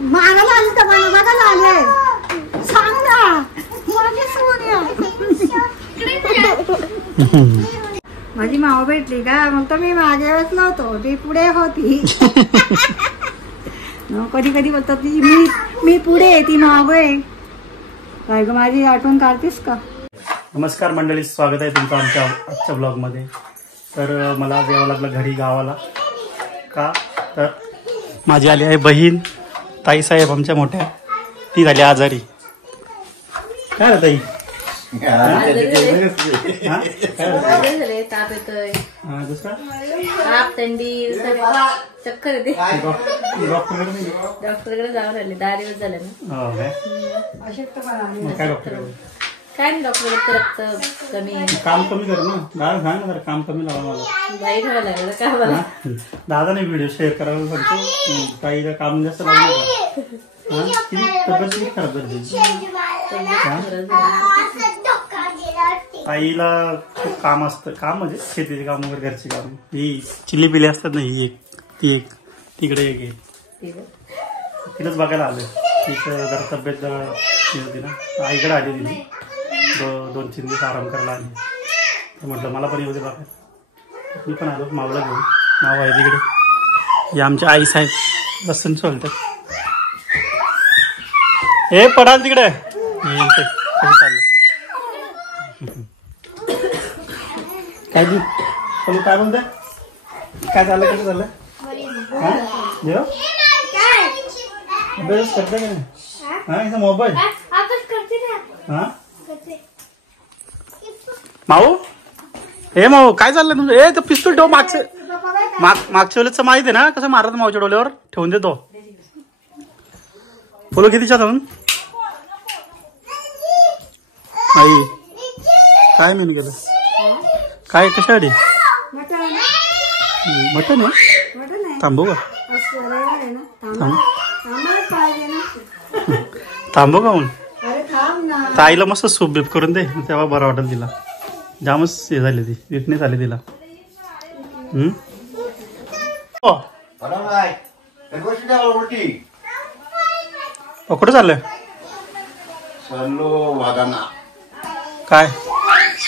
मागायला आले तर मला बघायला आले. सांग ना माझी सोन्या. माझी माव भेटली का मग तर मी मागे बसलो होतो ती पुढे होती. कधी कधी बोलतात मी पुढे ती मागे. काय ग माझी आठवण काढतेस का? नमस्कार मंडळी, स्वागत आहे तुमचं आमच्या आजच्या ब्लॉगमध्ये. तर मला आज यावं लागलं घरी गावाला. का तर माझी आली आहे बहीण ताईसाहेब आमच्या मोठ्या. ती झाली आजारी. काय रे ताई? ताप येतोय, दुसरा ताप थंडी चक्कर येते. डॉक्टरकडे जाऊन राहिले 10 दिवस झाले ना. काय डॉक्टर काय नाही, डॉक्टर रक्त कमी आहे. काम कमी कर ना. दादा सांग ना जरा काम कमी लावा मला. बाई ठेवायला लागलं का मला. दादाने व्हिडिओ शेअर करायला सांगतो. ताईला काम जास्त लावू नका. तब्येत खराब झाली. आईला खूप काम असतं. काम म्हणजे शेतीचे काम वगैरे, घरचे काम. ही चिल्ली पिली असतात ना, ही एक ती एक तिकडे एक आहे. तिलाच बघायला आलं. तिचं जरा तब्येत जरा हे होती ना, आईकडे आली तिने 2-3 दिवस आराम करायला आली. तर म्हटलं मला पण येऊ दे बघा. मी पण आलो मावला घेऊन. माव आहे तिकडे. हे आमच्या आई साहेब बसून सोलतात. हे पडाल तिकडे चाललं. काय तू काय म्हणते? काय झालं? कसं झालं? अभ्यास करते का नाही? हा मोबाईल हा माऊ. हे माऊ काय चाललंय तुमचं? ए तो पिस्तूल ठेव. मागच्या वेळेच माहिती आहे ना कसं मारत मावच्या डोल्यावर ठेवून देतो. बोलो कितीच्या जाऊन आई काय मेन केलं? काय कशासाठी? मटन आहे. थांबू का? थांबू का म्हणून? ताईला मस्त सूप बीप करून दे, तेव्हा बरं वाटेल तिला. जामच हे झाली ती, विकनेस आली तिला. कुठं चाललंय? काय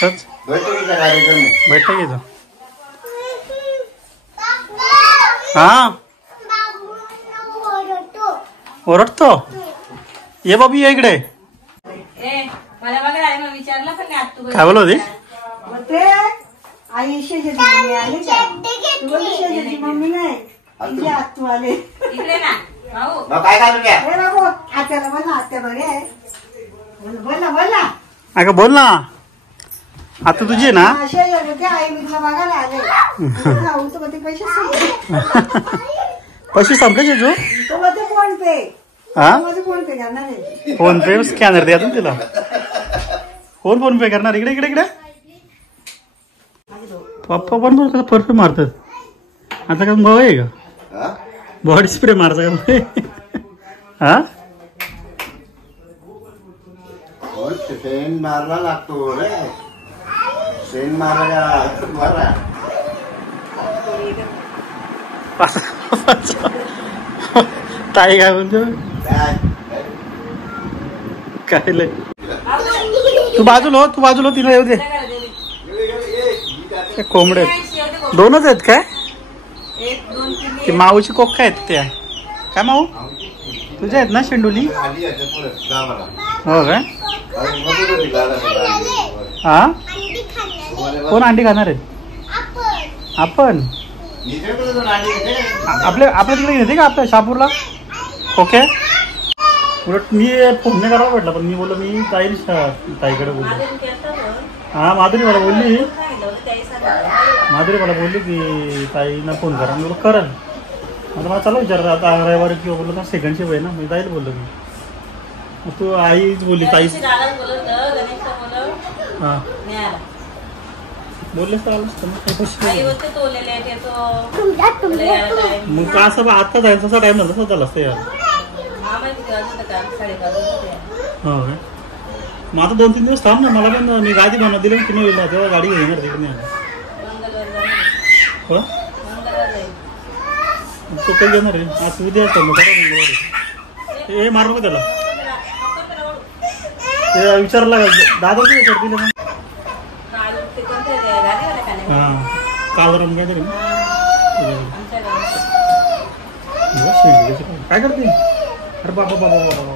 सच बैठकीचं? हा ओरडतो. ये बाबी या इकडे. काय बोलत होती? आई शेजारी आली का? शेजारी मम्मी नाही तिचे आत्तू आले. बाबू आत्याला बोल ना. आत्या बरे बोल ना. अगं बोल ना. आता तुझी आहे ना? आई मी तुला बघायला आले. पैसे संपले जेजू? फोन पे. हा फोन पे करणार आहे. फोन पे स्कॅनर द्या तिला. फोन पे करणार. इकडे इकडे इकडे. पप्पा पण कसं परफ्यूम मारतात. आता काय भाऊ आहे का? बॉडी स्प्रे मारता का? हा शेण मारला लागतो रे. शेण मारला ताई काय म्हणतो? काय लय तू बाजूला तिला येऊ दे. कोंबडे 2च आहेत काय? ती माऊची कोक काय आहेत त्या? काय माऊ तुझ्या आहेत ना शेंडुली? हो काय? हा कोण अंडी खाणार आहेत? आपण आपल्या तिकडे घेते का आपल्या शहापूरला? ओके. उलट मी फोन नाही करावा म्हटलं, पण मी बोललो मी जाईल ताईकडे बोललो. हा माधुरी मला बोलली की ताईनं फोन करा. मी बोललो करल. आता मला चालू विचारलं आता रविवारी किंवा बोललो ना सेकंड शिफ्ट आहे ना, मी जाईल बोललो मी. तू आईच बोलली ताई. हा बोललेस तर आलोच तर मग का असं आता जायचं तसा टाइम झाला तसा झाला असतं यार. हो काय? मग आता 2-3 दिवस थांब ना. मला पण मी गाडी बनवून दिली की नाही तेव्हा गाडी घेणार तिकडे. हो तो काही घेणार आहे आज उद्या हे मारू नको त्याला ते विचारला दादा कुठे सर दिले मग हां कालराम काय तरी काय करते अरे बाबा बाबा बाबा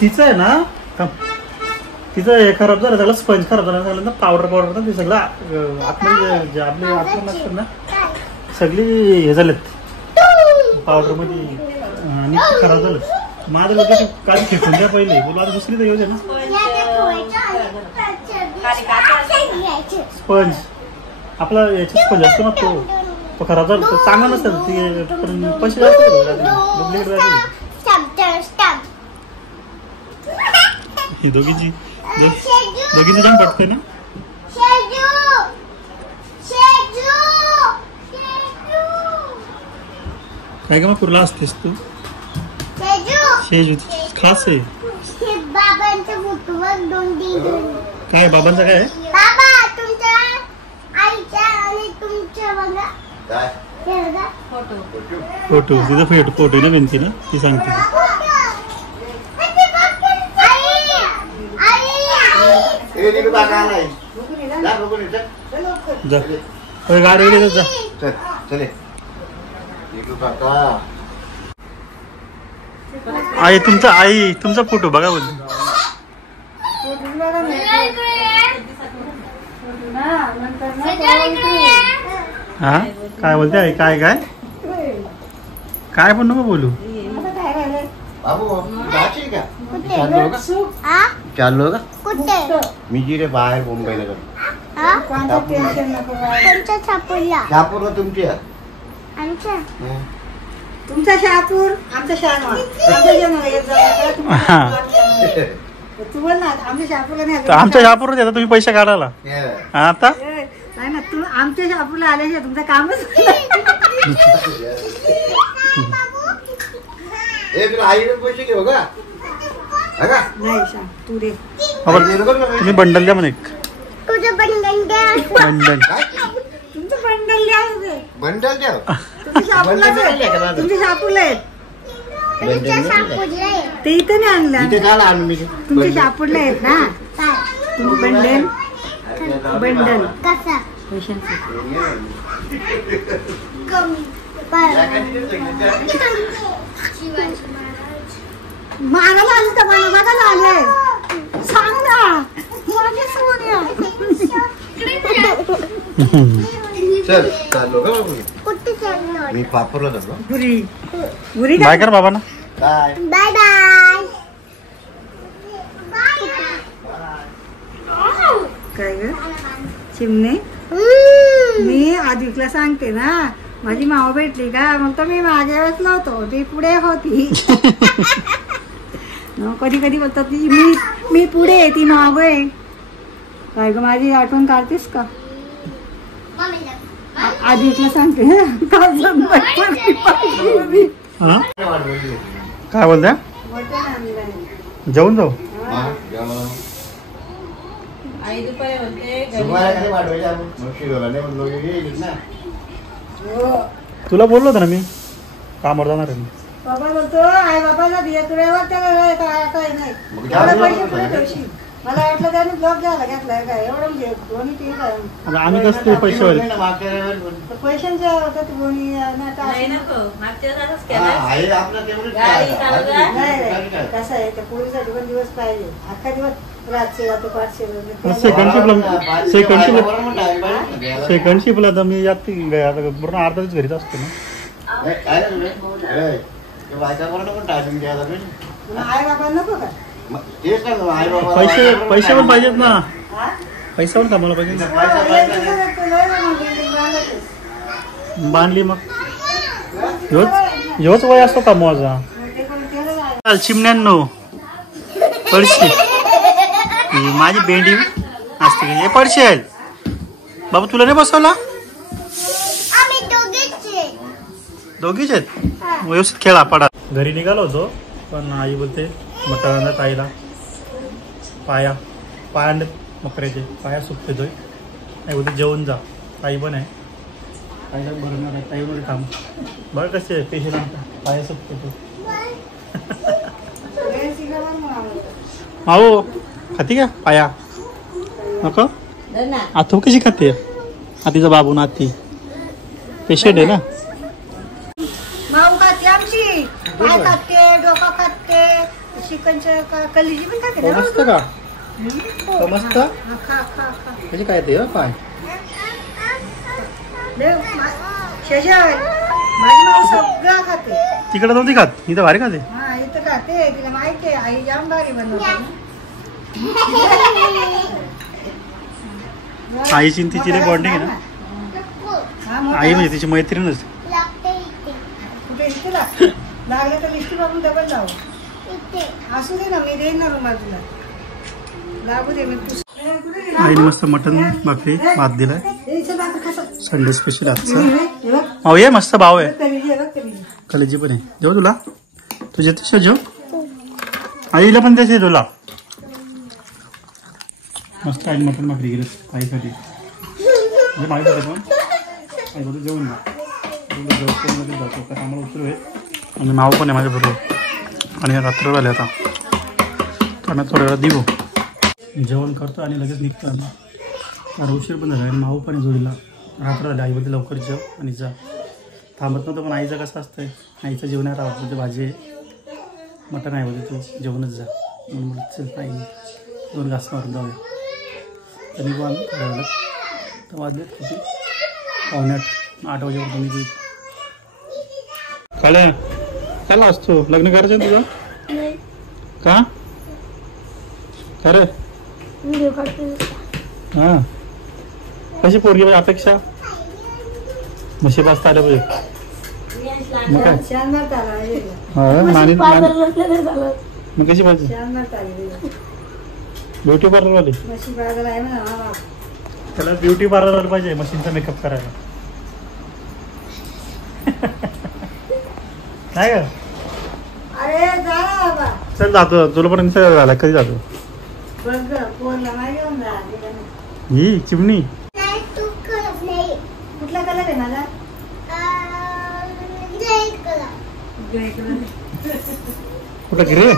तिचं आहे ना तिचं हे खराब झालं सगळं स्पंज खराब झालं सगळं ना पावडर ना ते सगळं आतमध्ये जे आपले आतमध्ये नसतात ना सगळी हे झालेत पावडर मध्ये आणि खराब झालं माझं लोक काही फेकून द्या पहिले बोलू आता दुसरी तर येऊ दे ना स्पंज आपला याचा स्पंज असतो ना तो खराब झाला तो चांगला नसेल ते पण पैसे जास्त डुप्लिकेट ही दोघींची जाम पटते ना काय का मग कुर्ला असतेस तू शेजू खास आहे काय बाबांचा काय आहे फोटो तिथं फोटो ना भिंती ना ती सांगते गाडी वगैरे जा चले आई तुमचा फोटो बघा बोलतो हा काय बोलते आई काय काय काय पण नको बोलू बाबू चाललो का मी जिरे बाहेर मुंबईला शहापूरला तुमची तुमचा शहापूर आमचा शहानवार तू बोल ना आमच्या शहापूरला नाही आमच्या शहापूरला येतात तुम्ही पैसे काढायला आता नाही ना तू आमच्या शहापूरला आल्याशिवाय तुमचं कामच आईने पैसे घेऊ का नाही शा तू दे तुम्ही बंडल द्या म्हणे तुझं बंडल द्या बंडल तुमचं बंडल द्या बंडल द्या तुमच्या शहापूरला आहेत ते इथं नाही आणलं तुमच्या शहापूरला आहेत ना तुम्ही बंडल कसा मागायला आले तर मला बघायला आले सांग ना माझी सोन्या चल चाललो का मी पापरला जातो गुरी बाय कर बाबा ना बाय बाय बाय काय ग चिमणे मी आदिकला सांगते ना माझी माव भेटली का मग तर मी मागे बसलो होतो ती पुढे होती कधी कधी बोलतात मी पुढे आहे ती मागे आहे काय ग माझी आठवण काढतेस का आदिकला सांगते काय बोलत्या जेवून जाऊ आई दुपारी म्हणते तुला बोललो होतं ना मी कामावर जाणार आहे बाबा बोलतो आई बाबाला तुझ्यावर त्याला काय नाही एवढे पैसे पुढे ठेवशील मला वाटलं त्याने ब्लॉक द्यायला घेतलाय काय एवढं दोन्ही तीन काय आम्ही कसं ते पैसे होईल पैशांचे होतात दोन्ही नाही नको मागच्या वेळेस केलं नाही कसं आहे त्या पोळीसाठी पण दिवस पाहिजे अख्खा दिवस रातचे जातो पाचशे सेकंड शिपला तर मी यात पूर्ण अर्धा दिवस घरीच असतो ना आई बाबा नको का पैसे पण पाहिजेत ना पैसा पण कमावला पाहिजे बांधली मग ह्योच वय असतो कमवायचा चिमण्यांनो पडशी माझी भेंडी असते हे पडशी आहे बाबा तुला नाही बसवला दोघीच आहेत व्यवस्थित खेळा पडा घरी निघालो होतो पण आई बोलते मटण आणत आईला पाया आणत मकऱ्याचे पाया सुकतोय आई बोलते जेवून जा आई पण आहे काय काय भरणार आहे काही मध्ये काम बघ कसे आहे पेशंट आमचा पाया सुटतो तो माऊ खाती का पाया नको आतू कशी खाते आतीचा बाबू ना आती पेशंट आहे ना माऊ खाते आमची पाय खाते डोका खाते चिकनच्या कलिजी पण खाते ना मस्त का मस्त खा खा खा म्हणजे काय ते पाय शेजार माझी माऊ सगळं खाते तिकडे नव्हती खात इथं भारी खाते हा इथं खाते तिला माहिती आहे आई जाम भारी बनवते आईची तिची रे बॉन्डिंग आहे ना आई म्हणजे तिची मैत्रीणच कुठे इथे लागले तर लिस्टी बघून डबल लावू असू दे ना मी देईन ना रुमाल तुला लागू दे मी आईने मस्त मटन भाकरी भात दिलाय संडे स्पेशल आजचा भाऊ ये मस्त भाव आहे कलेजी पण आहे जेव तुला तुझ्या तशा जेव आईला पण त्याचे तुला मस्त आईने मटन भाकरी गेली आईसाठी म्हणजे माहिती होतं पण आई बघू जेवण ना जेवण जातो का आम्हाला उतरू आहे आणि माव पण आहे माझ्या बरोबर आणि रात्र झाले आता त्यांना थोड्या वेळा देऊ जेवण करतो आणि लगेच निघतो आम्ही कारण उशीर पण झाला आणि माऊ पण आहे जोडीला रात्र झाली आईबद्दल लवकर जेव आणि जा थांबत नव्हतं पण आईचं कसं असतंय आईचं जेवणात आवडतं ते भाजी आहे मटण आहे बोलते तू जेवणच जा म्हणून बोलत चल आई 2 घास मारून जाऊया तर निघू आम्ही थोड्या वेळात तर वाजलेत किती 7:45 वाजेपर्यंत निघू कळलं त्याला असतो लग्न करायचं ना तुझं का खरं हां कशी पोरगी पाहिजे अपेक्षा म्हशी पाचता आल्या पाहिजे मग काय मग कशी पाहिजे ब्युटी पार्लरवाली त्याला ब्युटी पार्लरवाला पाहिजे मशीनचा मेकअप करायला नाही का अरे जा ना बाबा चल जातो तुलापर्यंत झाला कधी जातो ही चिमणी कुठला कलर आहे माझा कुठला गिरे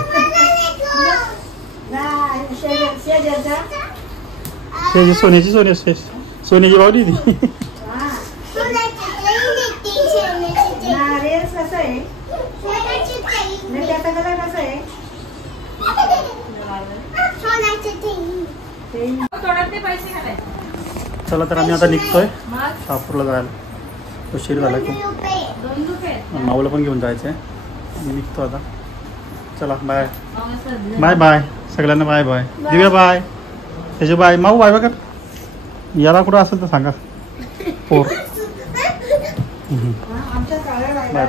सोन्याची सोन्याची बावली ती कसं आहे त्याचा कलर कसा आहे चला तर आम्ही आता निघतोय शहापूरला जायला उशीर झाला खूप माऊला पण घेऊन जायचंय आम्ही निघतो आता चला बाय बाय बाय सगळ्यांना बाय बाय दिव्या बाय त्याचे बाय माऊ बाय बघा याला कुठं असेल तर सांगा पोर आमच्या बाय